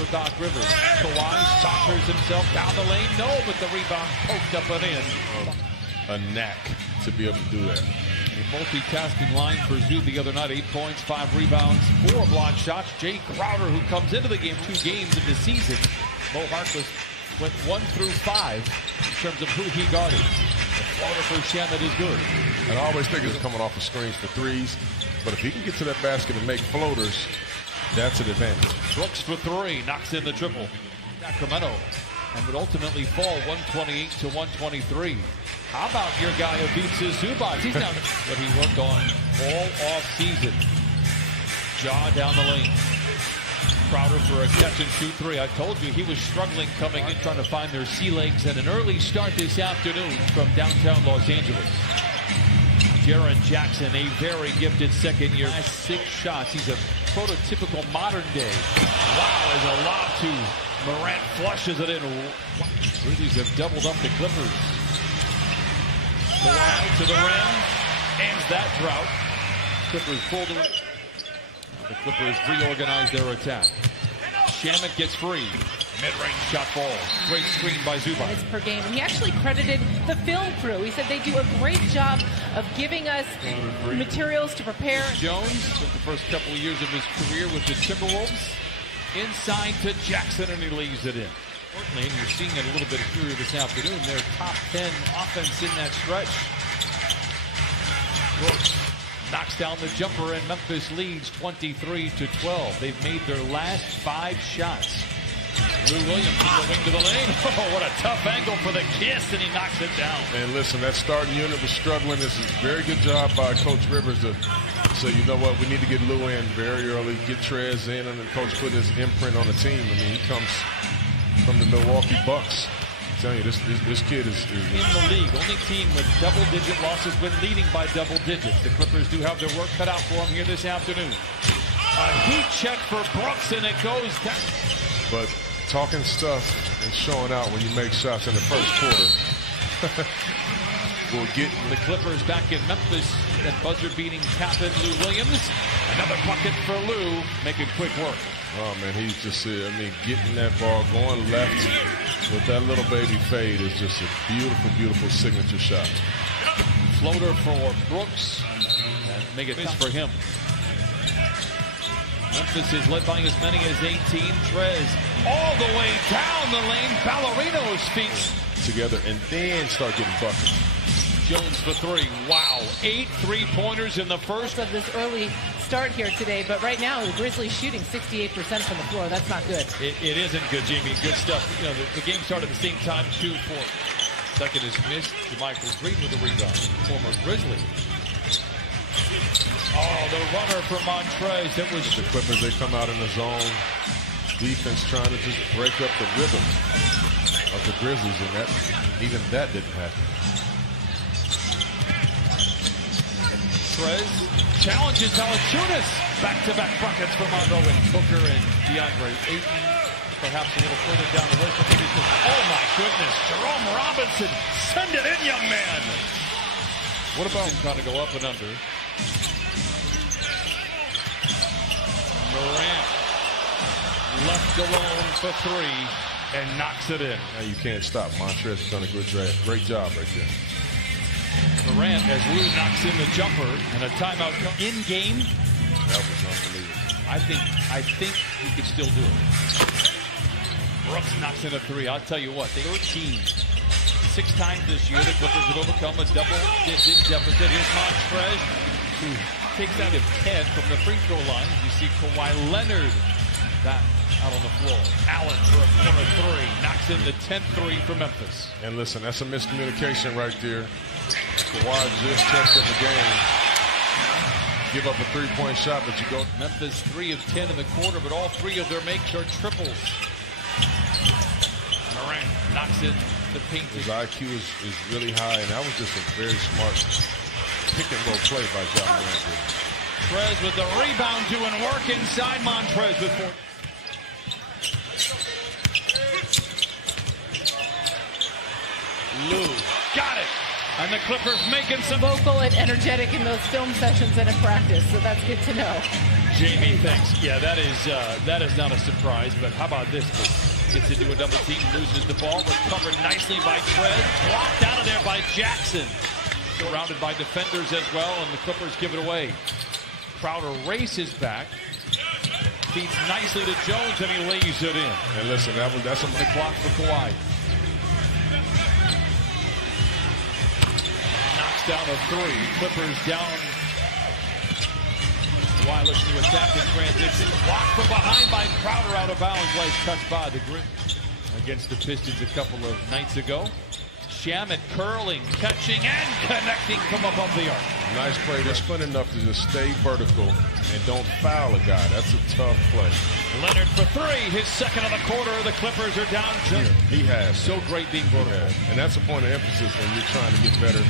for Doc Rivers. Kawhi saunters himself down the lane. No, but the rebound poked up and in. A knack to be able to do that. A multitasking line for Zoo the other night. 8 points, 5 rebounds, 4 block shots. Jay Crowder, who comes into the game 2 games in the season. Mo Harkless went 1 through 5 in terms of who he guarded. The floater for Shamet is good. And I always think it's coming off of screens for threes. But if he can get to that basket and make floaters, that's an advantage. Brooks for 3, knocks in the triple. Sacramento, and would ultimately fall 128 to 123. How about your guy Ivica Zubac? He's now what he worked on all off season. Jaw down the lane. Crowder for a catch and shoot 3. I told you he was struggling coming in, trying to find their sea legs, and an early start this afternoon from downtown Los Angeles. Jaren Jackson, a very gifted second year. 6 shots. He's a prototypical modern day. Wow, as a lob to Morant, flushes it in. Grizzlies have doubled up the Clippers. Kawhi to the rim, ends that drought. Clippers pulled it. The Clippers reorganize their attack. Shamet gets free. Mid-range shot falls. Great screen by Zubac. Per game. And he actually credited the film crew. He said they do a great job of giving us materials to prepare. Jones, spent the first couple of years of his career with the Timberwolves. Inside to Jackson, and he leaves it in. And you're seeing it a little bit here this afternoon. Their top 10 offense in that stretch. Brooks knocks down the jumper, and Memphis leads 23 to 12. They've made their last 5 shots. Lou Williams going to the lane. Oh, what a tough angle for the kiss, and he knocks it down. And listen, that starting unit was struggling. This is a very good job by Coach Rivers to say, you know what, we need to get Lou in very early, get Trez in, and the coach put his imprint on the team. I mean, he comes from the Milwaukee Bucks. I'm telling you, this kid is in the league. Only team with double-digit losses when leading by double digits. The Clippers do have their work cut out for them here this afternoon. A heat check for Brooks, and it goes down. But talking stuff and showing out when you make shots in the first quarter will get the Clippers back in Memphis. That buzzer-beating captain Lou Williams. Another bucket for Lou, making quick work. Oh, man, he's just, I mean, getting that ball, going left with that little baby fade is just a beautiful, beautiful signature shot. Floater for Brooks. And make it tough for him. Memphis is led by as many as 18. Trez all the way down the lane. Ballerino's feet together and then start getting buckets. Jones for 3. Wow. 8 3-pointers in the first. Of this early start here today, but right now the Grizzlies shooting 68% from the floor. That's not good. It isn't good, Jamie. Good stuff. You know, the game started at the same time. 2-4. Second is missed. Michael Green with the rebound. Former Grizzly. Oh, the runner for Montrez. That was the Clippers. They come out in the zone. Defense trying to just break up the rhythm of the Grizzlies, and even that didn't happen. Trez challenges Valanciunas. Back-to-back buckets for Monroe and Booker and DeAndre Ayton. Perhaps a little further down the list. Oh my goodness, Jerome Robinson, send it in, young man. What about trying to go up and under? Morant left alone for 3 and knocks it in. Now you can't stop. Montrez has done a great job right there. Morant, as Lou knocks in the jumper, and a timeout in game. That was unbelievable. I think he could still do it. Brooks knocks in a 3. I'll tell you what, 13. 6 times this year, the Clippers have overcome a double-digit deficit. Here's Montrez, who takes out of 10 from the free throw line. You see Kawhi Leonard back out on the floor. Allen for a corner 3, knocks in the 10th 3 for Memphis. And listen, that's a miscommunication right there. Kawhi just checked in the game. Give up a 3-point shot, but you go. Memphis 3 of 10 in the quarter, but all 3 of their makes are triples. Morant knocks in the paint. His IQ is really high, and that was just a very smart pick-and-roll play by John Morant. Trez with the rebound, doing work inside. Montrez with 4. Lou got it. And the Clippers making some vocal and energetic in those film sessions and in practice, so that's good to know. Jamie, thanks. Yeah, that is not a surprise, but how about this? Gets into a double team, loses the ball, recovered nicely by Trez, blocked out of there by Jackson. Surrounded by defenders as well, and the Clippers give it away. Crowder races back, feeds nicely to Jones, and he lays it in. And listen, that's a clock for Kawhi. Knocks down a three. Clippers down. Kawhi looks to attack in transition. Blocked from behind by Crowder, out of bounds. Nice touch by the Grizzlies against the Pistons a couple of nights ago. Shamet curling, catching, and connecting from above the arc. Nice play. They're spun enough to just stay vertical and don't foul a guy. That's a tough play. Leonard for three. His second of the quarter. The Clippers are down two. He has. So great being vertical. And that's a point of emphasis when you're trying to get better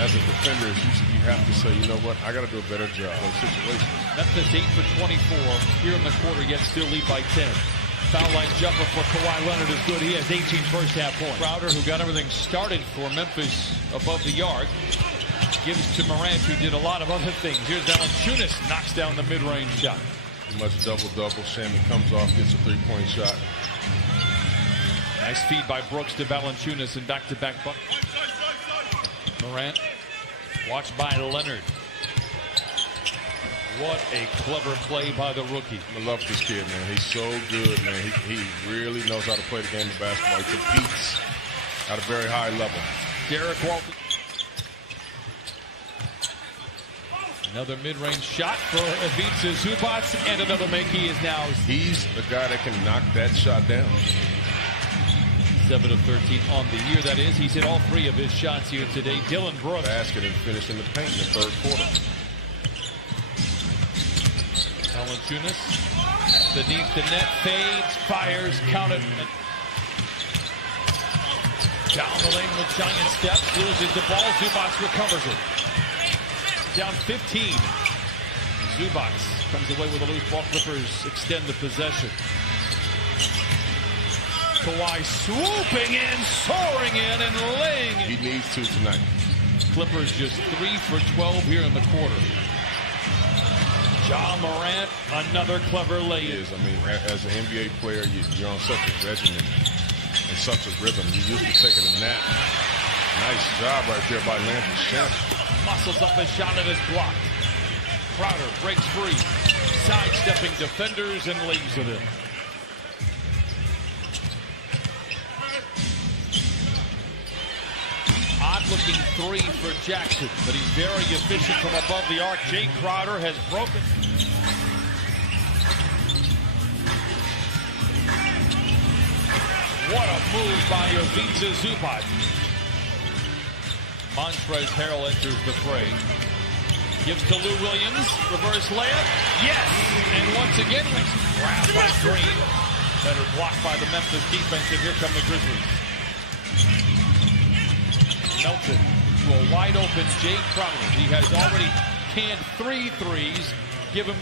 as a defender. You have to say, you know what, I got to do a better job in situations. Memphis 8 for 24 here in the quarter, yet still lead by 10. Foul line jumper for Kawhi Leonard is good. He has 18 first half points. Crowder, who got everything started for Memphis above the arc, gives to Morant, who did a lot of other things. Here's Valanciunas, knocks down the mid-range shot. Much double-double. Shamet comes off, gets a three-point shot. Nice feed by Brooks to Valanciunas and back-to-back bucket. Morant, watched by Leonard. What a clever play by the rookie. I love this kid, man. He's so good, man. He really knows how to play the game of basketball. He competes at a very high level. Derek Walton. Another mid-range shot for Ivica Zubac, and another make. He is now. He's the guy that can knock that shot down. 7 of 13 on the year, that is. He's hit all three of his shots here today. Dylan Brooks. Basket and finish in the paint in the third quarter. Valanciunas beneath the net, fades, fires, counted. Down the lane with giant steps, loses the ball. Zubac recovers it. Down 15. Zubac comes away with a loose ball. Clippers extend the possession. Kawhi swooping in, soaring in, and laying it. He needs to tonight. Clippers just 3 for 12 here in the quarter. Ja Morant, another clever lay. I mean, as an NBA player, you're on such a regimen and such a rhythm. You're used to taking a nap. Nice job right there by Landry Shamet. Muscles up his shot and is blocked. Crowder breaks free, sidestepping defenders and lays it in. Odd-looking three for Jackson, but he's very efficient from above the arc. Jay Crowder has broken. What a move by Ivica Zubac. Montrezl Harrell enters the fray. Gives to Lou Williams. Reverse layup. Yes! And once again, grab by Green. Better blocked by the Memphis defense, and here come the Grizzlies. Melton to a wide open Jay Crowder. He has already canned 3 threes. Give him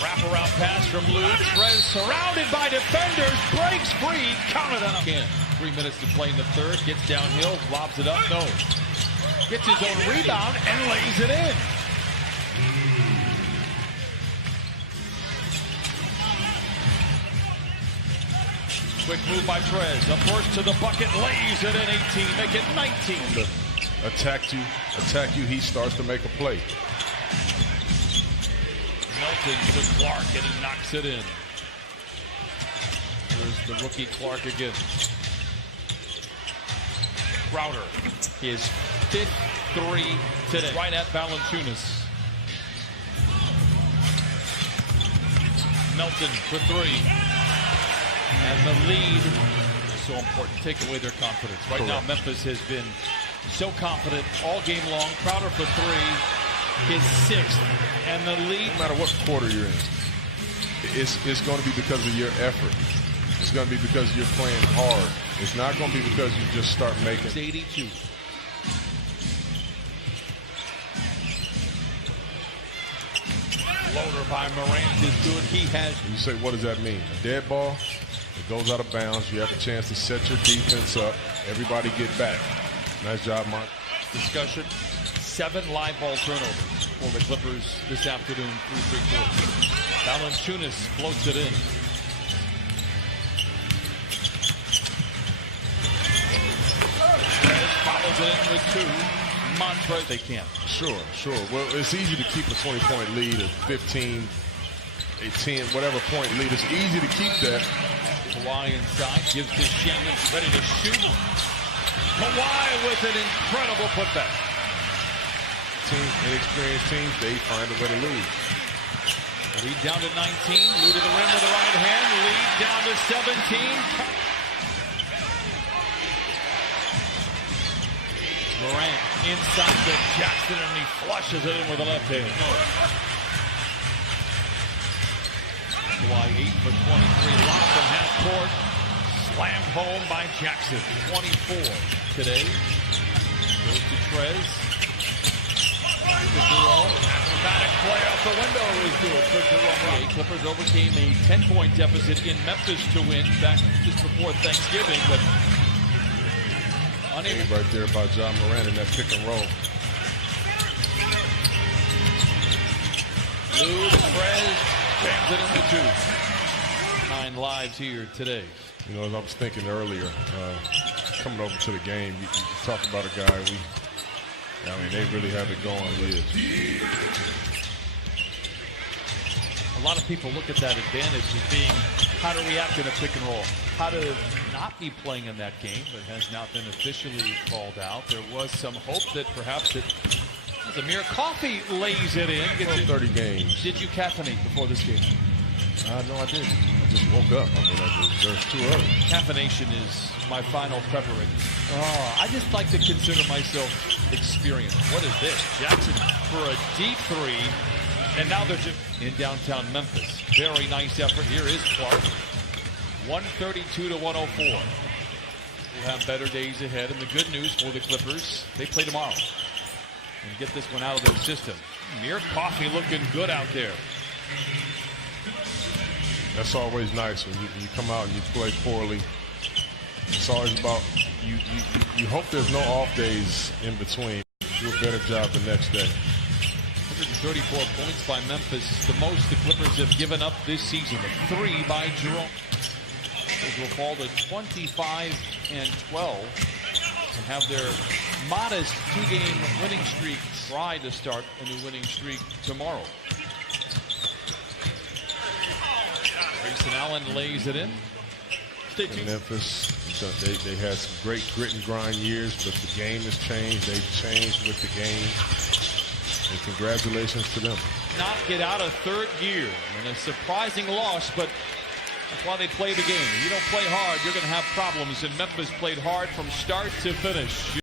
wraparound pass from Lou. Trez surrounded by defenders, breaks free, counted on a 3 minutes to play in the third. Gets downhill, lobs it up. No. Gets his own rebound and lays it in. Quick move by Trez. Up first to the bucket, lays it in 18, make it 19. Attack you, he starts to make a play. Melton to Clark, and he knocks it in. There's the rookie Clark again. Crowder, his 5th 3 today. Right at Valanciunas. Melton for 3. And the lead is so important. Take away their confidence. Right Correct. Now, Memphis has been so confident all game long. Crowder for 3, his 6th, and the lead. No matter what quarter you're in, it's going to be because of your effort. It's going to be because you're playing hard. It's not going to be because you just start making. It's 82. Floater by Morant is good. He has. You say, what does that mean? A dead ball? It goes out of bounds. You have a chance to set your defense up. Everybody get back. Nice job, Mark. Discussion. 7 live ball turnovers for the Clippers this afternoon through 3 quarters. Valanciunas floats it in. Follows it in with 2. Montrez, they can't. Sure. Well, it's easy to keep a 20-point lead, a 15, a 10, whatever point lead. It's easy to keep that. Kawhi inside, gives to Shannon, ready to shoot. Kawhi with an incredible putback. Inexperienced teams, they find a way to lose. Lead down to 19. Lou to the rim with the right hand. Lead down to 17. Morant inside to Jackson, and he flushes it in with the left hand. Kawhi 8 for 23. Lob from half court. Slammed home by Jackson. 24 today. Goes to Trez. Acrobatic play out the window is good for Jerome. Clippers overcame a 10-point deficit in Memphis to win back just before Thanksgiving, but unable. Right there by John Moran in that pick and roll. Lou to Perez, jams it into 2. 9 lives here today. You know, as I was thinking earlier, coming over to the game, you talk about a guy they really have it going with. A lot of people look at that advantage as being how to react in a pick and roll, how to not be playing in that game, but has not been officially called out. There was some hope that perhaps Amir Coffey lays it in. Gets 30 games. Did you caffeinate before this game? No, I didn't. I just woke up. There's too early. Caffeination is my final preparation. I just like to consider myself experienced. What is this? Jackson for a deep 3, and now they're just in downtown Memphis. Very nice effort. Here is Clark. 132 to 104. We'll have better days ahead, and the good news for the Clippers, they play tomorrow and get this one out of their system. Amir Coffey looking good out there. That's always nice when you come out and you play poorly. It's always about you hope there's no off days in between. Do a better job the next day. 134 points by Memphis, the most the Clippers have given up this season. A 3 by Jerome. They will fall to 25 and 12 and have their modest 2-game winning streak try to start a new winning streak tomorrow. Grayson Allen lays it in. In Memphis, they had some great grit and grind years, but the game has changed. They've changed with the game. And congratulations to them. Not get out of third gear in a surprising loss, but that's why they play the game. You don't play hard, you're going to have problems. And Memphis played hard from start to finish.